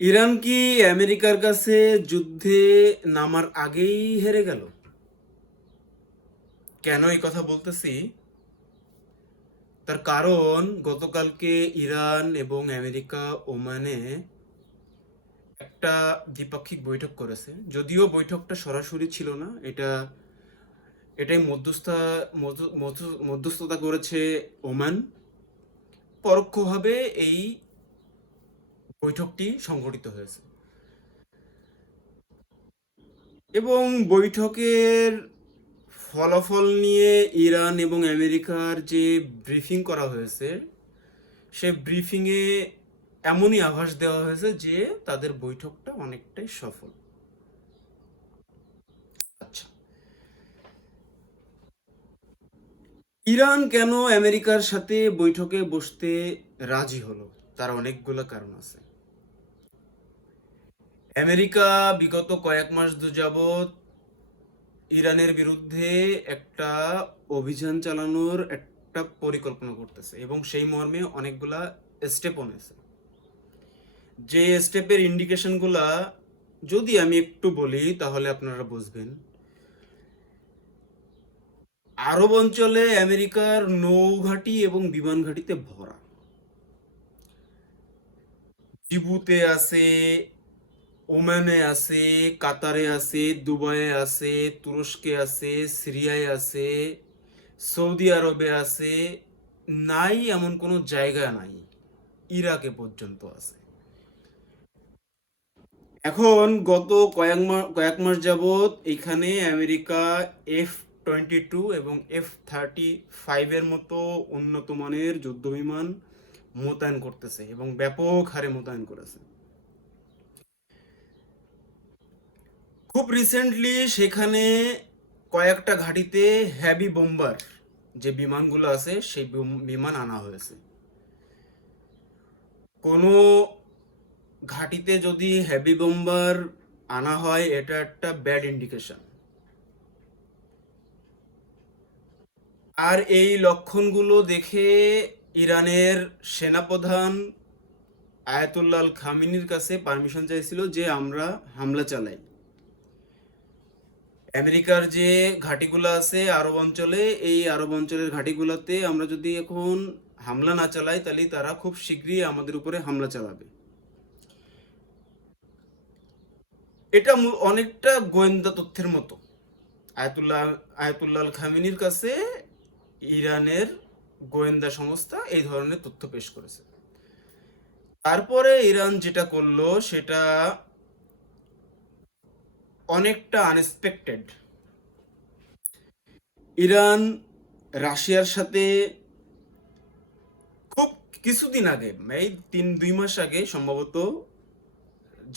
Iran কি আমেরিকার কাছে যুদ্ধে নামার আগেই হেরে গেল? কেন এই কথা বলতেছি? তার কারণ গতকালকে ইরান এবং আমেরিকা ওমানে একটা দ্বিপাক্ষিক বৈঠক করেছে। যদিও বৈঠকটা সরাসরি ছিল না, এটা, এটাই মধ্যস্থা, মধ্য- মধ্য- মধ্যস্থতা করেছে ওমান। পরোক্ষভাবে এই বৈঠকটি সংঘটিত হয়েছে। এবং বৈঠকের ফলাফল নিয়ে ইরান এবং আমেরিকার যে ব্রিফিং করা হয়েছে, সে ব্রিফিংয়ে এমনই আভাস দেওয়া হয়েছে যে তাদের বৈঠকটা অনেকটাই সফল। আচ্ছা। ইরান কেন আমেরিকার সাথে বৈঠকে বসতে রাজি হলো? তার অনেকগুলো কারণ আছে। আমেরিকা বিগত কয়েক মাস যাবৎ ইরানের বিরুদ্ধে একটা অভিযান চালানোর একটা পরিকল্পনা করতেছে এবং সেই মর্মে অনেকগুলা স্টেপ নিয়েছে। যে স্টেপের ইন্ডিকেশনগুলা যদি আমি একটু বলি, তাহলে আপনারা বুঝবেন। আরব অঞ্চলে আমেরিকার নৌঘাঁটি এবং বিমান ঘাঁটিতে ভরা। জিবুতে আছে ওমানে আছে, কাতারে আছে, দুবাইয়ে আছে, তুরস্কে আছে, সিরিয়ায় আছে, সৌদি আরবে আছে, নাই এমন কোনো জায়গা নাই, ইরাকে পর্যন্ত আছে। এখন গত কয়েক মাস কয়েক মাস যাবৎ এখানে আমেরিকা এফ টোয়েন্টি টু এবং এফ থার্টি ফাইভের মতো উন্নত মানের যুদ্ধ বিমান মোতায়েন করতেছে এবং ব্যাপক হারে মোতায়েন করেছে। খুব রিসেন্টলি সেখানে কয়েকটা ঘাঁটিতে হ্যাভি বোম্বার যে বিমানগুলো আছে, সেই বিমান আনা হয়েছে। কোনো ঘাঁটিতে যদি হেভি বোম্বার আনা হয়, এটা একটা ব্যাড ইন্ডিকেশন আর এই লক্ষণগুলো দেখে ইরানের সেনাপ্রধান আয়াতুল্লাল খামিনির কাছে পারমিশন চাইছিল যে আমরা হামলা চালাই। আমেরিকার যে ঘাঁটিগুলো আছে আরব অঞ্চলে, এই আরব অঞ্চলের ঘাঁটিগুলোতে আমরা যদি এখন হামলা না চালাই, তাহলে তারা খুব শীঘ্রই আমাদের উপরে হামলা চালাবে। এটা অনেকটা গোয়েন্দা তথ্যের মতো। আয়াতুল্লাহ আয়াতুল্লাহ খামিনির কাছে ইরানের গোয়েন্দা সংস্থা এই ধরনের তথ্য পেশ করেছে। তারপরে ইরান যেটা করল, সেটা অনেকটা আনএক্সপেক্টেড ইরান, রাশিয়ার সাথে খুব কিছুদিন আগে, এই তিন, দুই মাস আগে সম্ভবত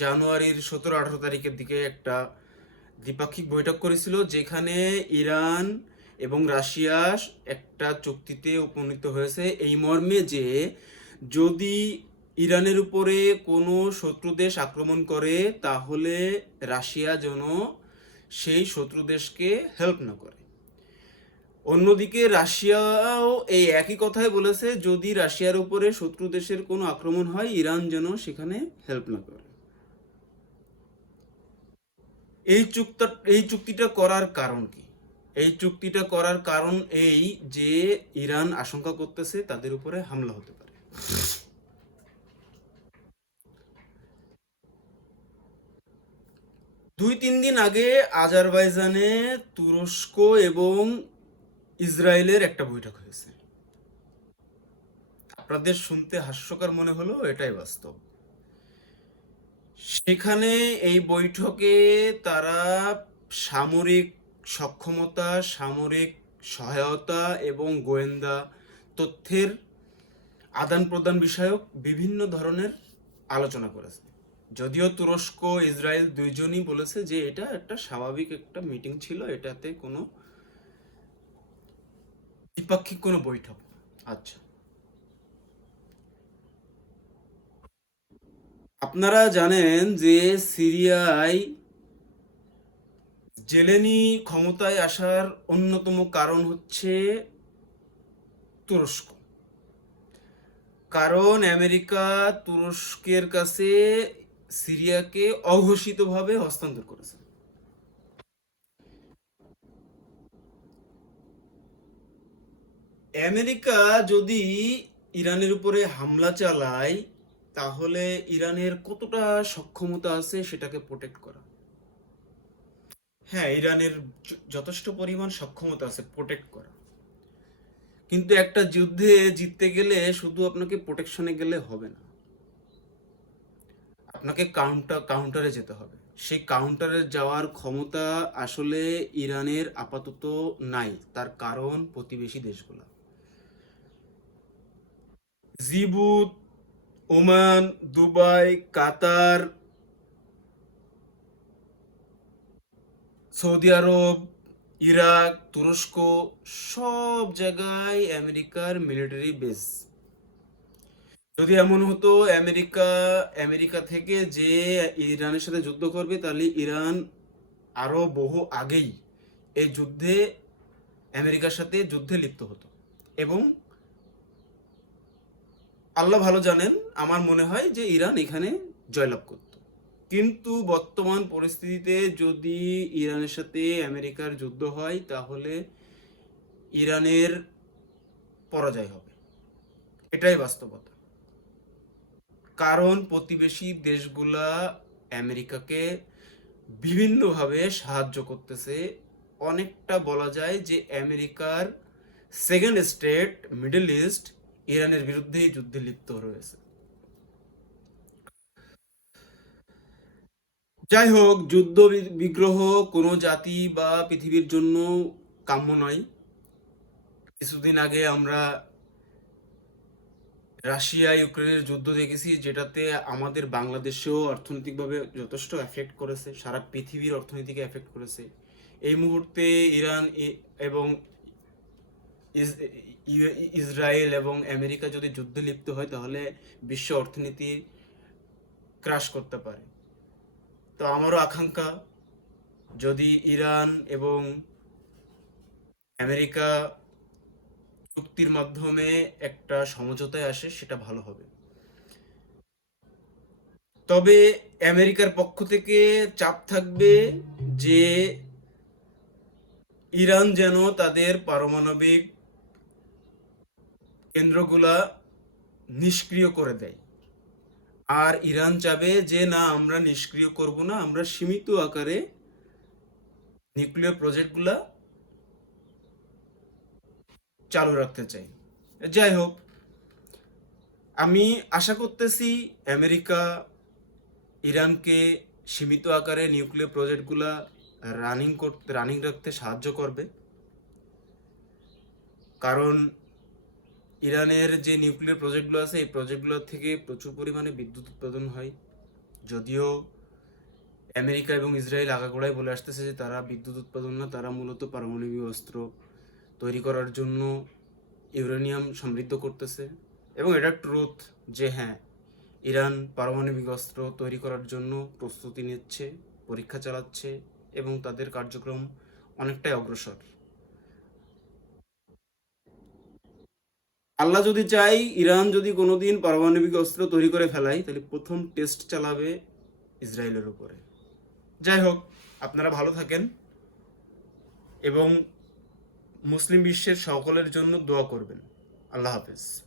জানুয়ারির সতেরো, আঠারো তারিখের দিকে একটা দ্বিপাক্ষিক বৈঠক করেছিল, যেখানে ইরান এবং রাশিয়া একটা চুক্তিতে উপনীত হয়েছে। এই মর্মে যে যদি ইরানের উপরে কোনো শত্রু দেশ আক্রমণ করে, তাহলে রাশিয়া যেন সেই শত্রু দেশকে হেল্প না করে। অন্যদিকে রাশিয়াও এই একই কথাই বলেছে, যদি রাশিয়ার উপরে শত্রু দেশের কোনো আক্রমণ হয়, ইরান যেন সেখানে হেল্প না করে। এই চুক্তি, এই চুক্তিটা করার কারণ কি? এই চুক্তিটা করার কারণ এই যে ইরান আশঙ্কা করতেছে, তাদের উপরে হামলা হতে পারে। দুই তিন দিন আগে আজারবাইজানে তুরস্ক এবং ইসরায়েলের একটা বৈঠক হয়েছে। আপনাদের শুনতে হাস্যকর মনে হলো এটাই বাস্তব। সেখানে এই বৈঠকে তারা সামরিক সক্ষমতা, সামরিক সহায়তা এবং গোয়েন্দা তথ্যের আদান প্রদান বিষয়ক বিভিন্ন ধরনের আলোচনা করেছে। যদিও তুরস্ক, ইসরায়েল দুইজনই বলেছে যে এটা একটা স্বাভাবিক একটা মিটিং ছিল, এটাতে কোনো দ্বিপাক্ষিক কোনো বৈঠক। আচ্ছা। আপনারা জানেন যে সিরিয়ায় জেলেনি ক্ষমতায় আসার অন্যতম কারণ হচ্ছে তুরস্ক। কারণ আমেরিকা তুরস্কের কাছে সিরিয়াকে অঘোষিতভাবে হস্তান্তর করেছে। আমেরিকা যদি ইরানের উপরে হামলা চালায়, তাহলে ইরানের কতটা সক্ষমতা আছে সেটাকে প্রোটেক্ট করা? হ্যাঁ ইরানের যথেষ্ট পরিমাণ সক্ষমতা আছে প্রোটেক্ট করা। কিন্তু একটা যুদ্ধে জিততে গেলে শুধু আপনাকে প্রোটেকশনে গেলে হবে না। আপনাকে কাউন্টার কাউন্টারে যেতে হবে। সেই কাউন্টারে যাওয়ার ক্ষমতা আসলে ইরানের আপাতত নাই, তার কারণ প্রতিবেশী দেশগুলো। Djibouti, Oman, Dubai, Qatar, Saudi Arab, Iraq, তুরস্ক, সব জায়গায় আমেরিকার মিলিটারি বেস যদি এমন হতো, আমেরিকা আমেরিকা থেকে যে ইরানের সাথে যুদ্ধ করবে, তাহলে ইরান আরও বহু আগেই এই যুদ্ধে আমেরিকার সাথে যুদ্ধে লিপ্ত হতো। এবং আল্লাহ ভালো জানেন, আমার মনে হয় যে ইরান এখানে জয়লাভ করত। কিন্তু বর্তমান পরিস্থিতিতে যদি ইরানের সাথে আমেরিকার যুদ্ধ হয়, তাহলে ইরানের পরাজয় হবে। এটাই বাস্তবতা। কারণ প্রতিবেশী দেশগুলা আমেরিকাকে বিভিন্নভাবে সাহায্য করতেছে। অনেকটা বলা যায় যে আমেরিকার সেকেন্ড স্টেট মিডল ইস্ট ইরানের বিরুদ্ধেই যুদ্ধে লিপ্ত রয়েছে। যাই হোক, যুদ্ধ বিগ্রহ কোনো জাতি বা পৃথিবীর জন্য কাম্য নয়। কিছুদিন আগে আমরা রাশিয়া, ইউক্রেনের যুদ্ধ দেখেছি, যেটাতে আমাদের বাংলাদেশেও অর্থনৈতিকভাবে যথেষ্ট এফেক্ট করেছে, সারা পৃথিবীর অর্থনীতিকে এফেক্ট করেছে। এই মুহূর্তে ইরান এবং ইস- ইসরায়েল এবং আমেরিকা যদি যুদ্ধে লিপ্ত হয়, তাহলে বিশ্ব অর্থনীতি ক্রাশ করতে পারে। তো আমারও আকাঙ্ক্ষা, যদি ইরান এবং আমেরিকা চুক্তির মাধ্যমে একটা সমঝোতায় আসে, সেটা ভালো হবে। তবে আমেরিকার পক্ষ থেকে চাপ থাকবে যে ইরান যেন তাদের পারমাণবিক কেন্দ্রগুলা নিষ্ক্রিয় করে দেয়। আর ইরান চাবে যে, না, আমরা নিষ্ক্রিয় করব না, আমরা সীমিত আকারে নিউক্লিয়ার প্রজেক্টগুলা চালু রাখতে চাই। যাই হোক, আমি আশা করতেছি আমেরিকা ইরানকে সীমিত আকারে নিউক্লিয়ার প্রজেক্টগুলা রানিং করতে রানিং রাখতে সাহায্য করবে। কারণ ইরানের যে নিউক্লিয়ার প্রজেক্টগুলো আছে, এই প্রজেক্টগুলো থেকে প্রচুর পরিমাণে বিদ্যুৎ উৎপাদন হয়। যদিও আমেরিকা এবং ইসরায়েল আগাগোড়ায় বলে আসতেছে যে তারা বিদ্যুৎ উৎপাদন না, তারা মূলত পারমাণবিক অস্ত্র তৈরি করার জন্য ইউরেনিয়াম সমৃদ্ধ করতেছে। এবং এটা ট্রুথ যে হ্যাঁ ইরান পারমাণবিক অস্ত্র তৈরি করার জন্য প্রস্তুতি নিচ্ছে, পরীক্ষা চালাচ্ছে এবং তাদের কার্যক্রম অনেকটাই অগ্রসর। আল্লাহ যদি চাই ইরান যদি কোনোদিন পারমাণবিক অস্ত্র তৈরি করে ফেলায়, তাহলে প্রথম টেস্ট চালাবে ইসরায়েলের উপরে। যাই হোক, আপনারা ভালো থাকেন এবং মুসলিম বিশ্বের সকলের জন্য দোয়া করবেন। আল্লাহ হাফেজ।